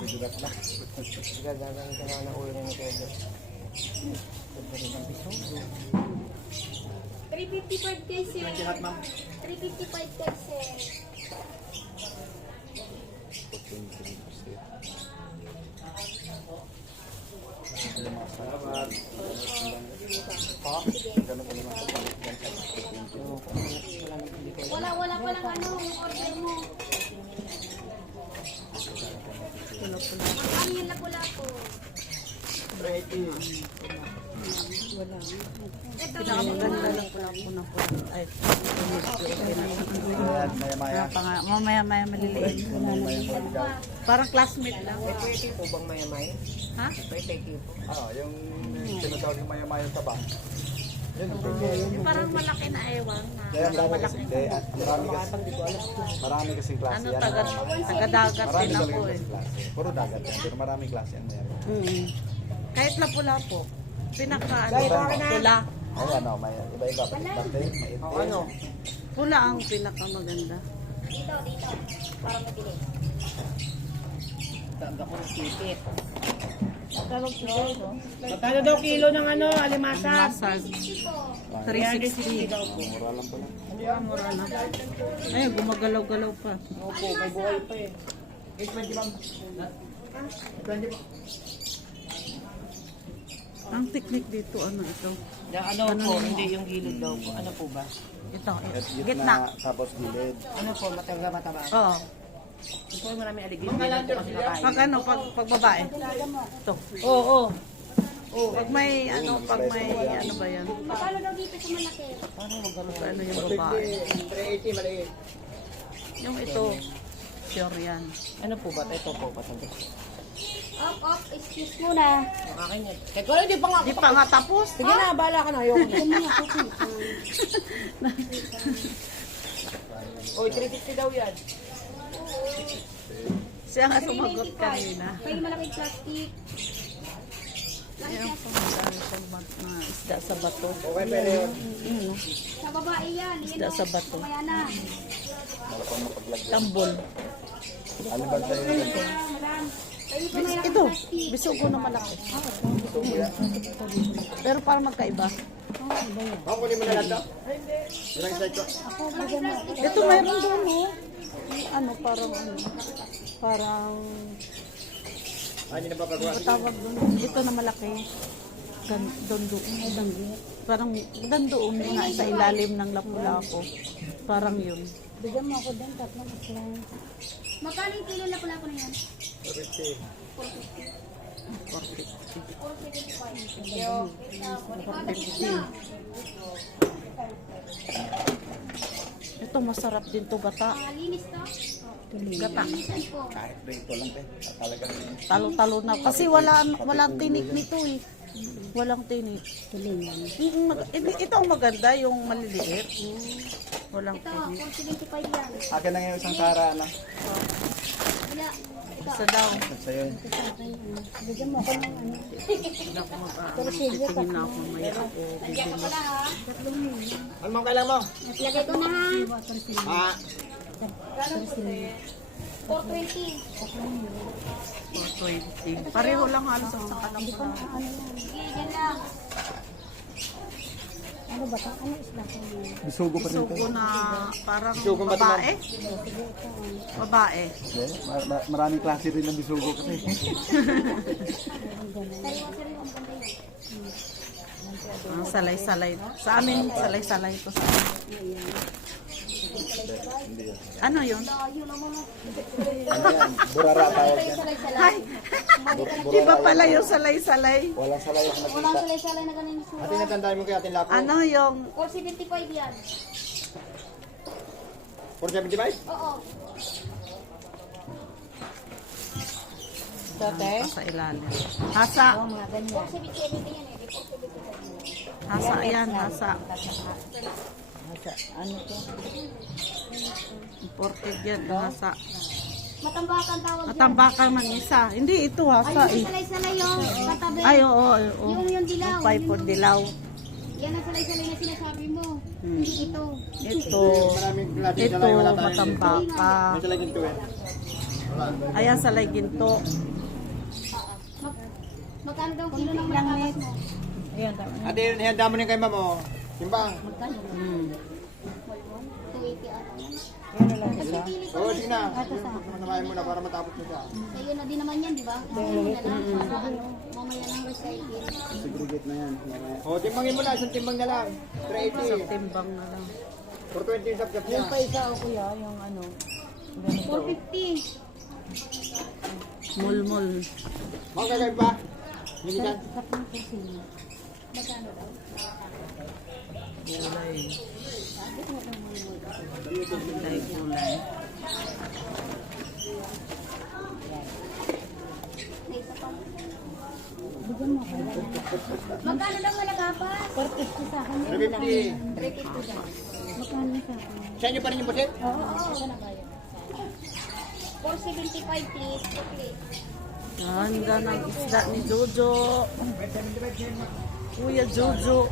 Bibigat na. Gagagamit ka na ng ulo ni Pedro. Pwede rin ang piso. 355 pesos. Twenty lahat, ma'am. 355 pesos. Salamat. Wala, wala pa lang ano, order mo. Ang yun lapu-lapu. Ito, Pinakamaganda lang po lang po na po. Ay, Ayan, maya-maya. panga, mamaya maya maliliit. Parang classmate lang. Eh, pwede po bang mayamay? Ha? Pwede po. Ah, yung tinatawag yung maya-maya sa bang. Yun, pwede. Yung parang malaki na ewan na. Kaya ang dami kasi, hindi, ah, marami kasi, marami kasing klase Ano, yan. taga, taga dagat Marami din ako eh. Puro dagat yan, pero maraming klase yan. Mm. Kahit lapu-lapu. Pinaka ano, pula. Ay, ano, may iba-iba. Pati, maitim. O ano? Pula ang pinaka maganda. dito, dito. Para mabili. Tanda ko ng tipit. Magkano daw kilo ng ano, alimasag? Masag. 60 po. 360. Mura lang pala. Mura na. Ay, gumagalaw-galaw pa. Opo, may buhay pa eh. 820 ma'am. 20 po. Ang technique dito, ano ito? Na, ano, po, hindi yung gilid daw po. Ano po ba? Ito, At gitna. gitna, tapos gilid. Ano po, mataba mataba. Oo. Ito ay marami aligid. Pag ano, pag, pag babae. Ito. Oo, oo. Pag may, ano, pag may, ano ba yan? Paano daw dito sa malaki? Paano magano? Ano yung babae. 380 maliit. Yung ito, sure yan. Ano po ba? Ito po, patanda. Op, op, excuse muna. Makakin yan. Teka, hindi pa nga. Di pa nga tapos. Sige na, bahala ka na. Ayoko na. Oy, 360 daw yan. Siya nga sumagot kanina. May malaking plastic. Ayan, mat- na isda sa bato. Okay, pwede yun. Mm. Sa babae yan. Isda sa bato. Kaya na. Tambol. Ano ba sa'yo ito, bisugo na malaki. Pero parang magkaiba. Ako, kunin mo na lang to. Ilang side ko? Ito mayroon doon. Yung Ano, parang ano, parang, hindi na papagawa. ano tawag doon? Ito na malaki. Gan, doon doon. Parang, doon doon na sa ilalim ng lapu-lapu. Parang yun. Bigyan mo ako din, tatlo mas lang. Magkano yung kilo na pala ko na yan? 450. 450. Ito masarap din to gata. Malinis to? Gata. Kahit rito lang, te. Talagang Talo-talo na. Kasi wala, walang tinik nito eh. Walang tinik. Mm, mag- ito, ito ang maganda, yung maliliit. Walang Ito, tinik. 475 yan. Akin na ngayon isang kara na. Wala. Ito. Isa daw. Sa'yo yun. Bigyan mo ako ng ano. Hindi ako mag-ano. Titingin na ako. May ako. Nandiyan ka pala ha. Ano mong kailangan mo? Lagay ko na ha. Ah, 420. 420. Pareho lang halos ang saka ng mga. Sige, yan lang. Bisugo pa rin, te. Sugo na parang ba ito, babae. Babae. Hindi, ma- ma- maraming klase rin ng bisugo kasi. Ang ganda yun. Ah, salay-salay. Sa amin, salay-salay to sa amin. Ano yun? Ano yan? Burara tawag yan. Bu- Iba pala yung salay-salay. Walang salay Walang nakita. salay-salay na ganun yung sura. natandaan mo kay ating lapo. Ano yung 475 yan. 475? Oo. Tate? sa ilalim? Hasa. 477 din yan eh. 475. Hasa yan, hasa. Ano to? Imported yan, hasa. Matambakan tawag yan. Matambakan man isa. Hindi, ito Ay, hasa yung eh. salay-salay yung katabi. Ay, oo, oo. oo. Yung yung dilaw. Yung pipe yun on dilaw. Yan ang salay-salay na sinasabi mo. Hmm. Hindi ito. Ito, ito, salay, wala tayo. matambaka. May salay din to eh. Ayan sa lay ginto. Mag, magkano daw kilo ng langit? Ayan, tama. Ate, ihanda mo na kay ma'am, oh. Timbang. Magkano? Hmm. 280 ata yan. Na lang isa. Oo, sige na. Sa. Nakain mo na para matapos mo siya. Sa'yo na din naman yan, di ba? Ano na lang, para ano, mamaya ng recycle. Segregate na yan. Mamaya. Oh, timbangin mo na. Isang timbang na lang. Isang 380. timbang na lang. 420 yung sap-sap niya. Yan pa isa o kuya, yung ano. Ganito. 450. Mulmul. Mga gagawin pa? Milisan? Magkano daw? Kulay. Kulay, kulay. May isa pa. Bigyan mo Magkano daw malagapas? 450 sa akin. 350. 350 daw. Magkano sa akin? Sa inyo pa rin yung pusit? Oo, oo. Wala na bayad. 475 please. Okay. Ganda ng isda ni Jojo. Kuya Jojo.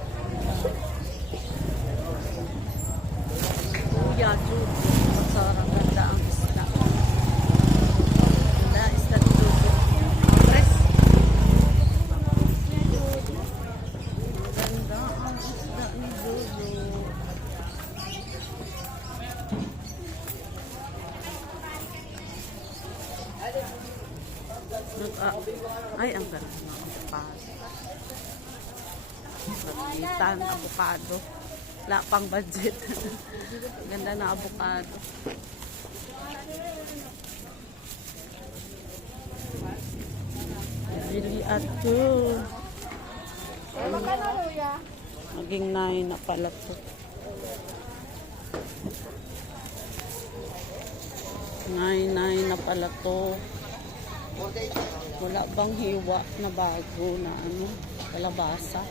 Jojo. Masarang ganda ang isda. Ganda ang isda ni Jojo. Pres. Ganda ang isda ni Jojo. Nag ah, ay, ang ganda ng avocado. Pagkitan, avocado. Wala pang budget. ganda na avocado. Bili ato. Maging nine na pala to. Nine, nine na pala to. Wala bang hiwa na bago na ano, kalabasa?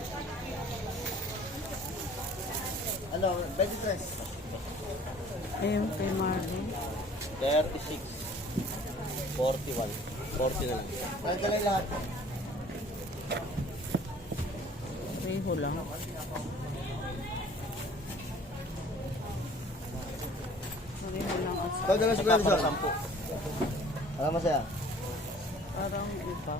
Ano, 23. Ayun kay Marley. 36. 41. 40 na lang. Lahat. Reho lang. Reho lang Saka Brazil. para 10. Alam mo siya? parang iba.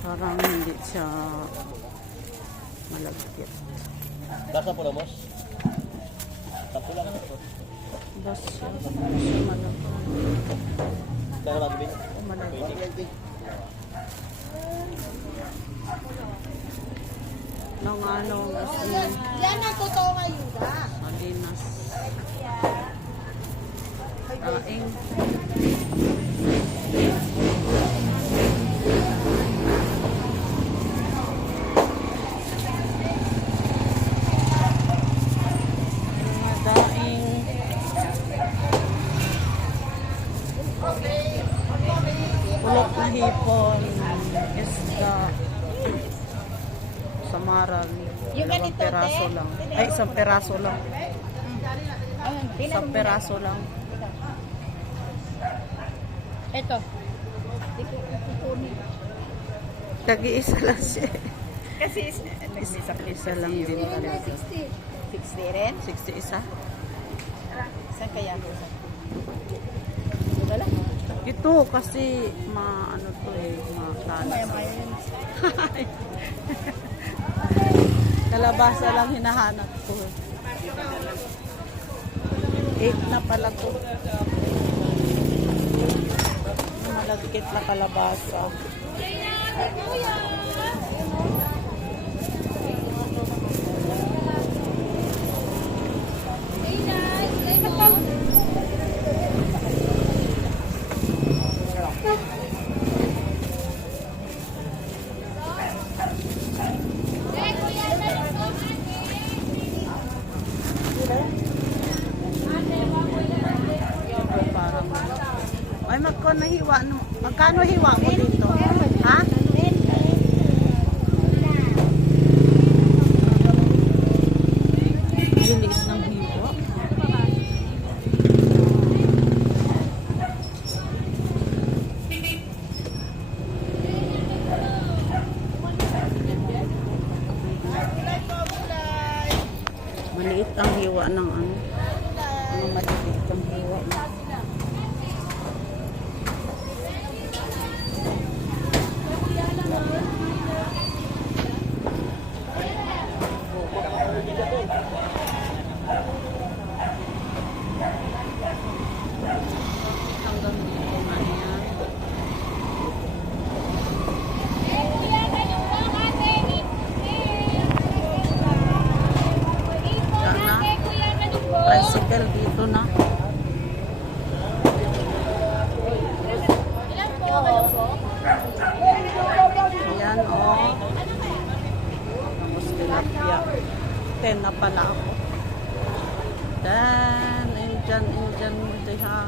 Parang hindi siya malagkit. Kasa po na, boss? Tapo lang. Hindi siya malagkit. Kaya natin Malagkit. Nang ano. Yan ang totoo ngayon ka. Salinas. Taing. Ay, isang peraso lang. Isang peraso lang. Ito. Tagi-isa lang siya. Kasi isa Isa lang din talaga. 60. 60 rin. 60 isa. Saan kaya ako? Ito kasi ma ano to eh, matalas. Kalabasa lang hinahanap ko. Eight na pala to. Malagkit na kalabasa. Parang ay magkano hiwa no? Magkano hiwa mo dito? Ha? Liliit ng hiwa. Maliit ang hiwa ng ano. Ten na pala ako. Then, Indian, Indian, diha.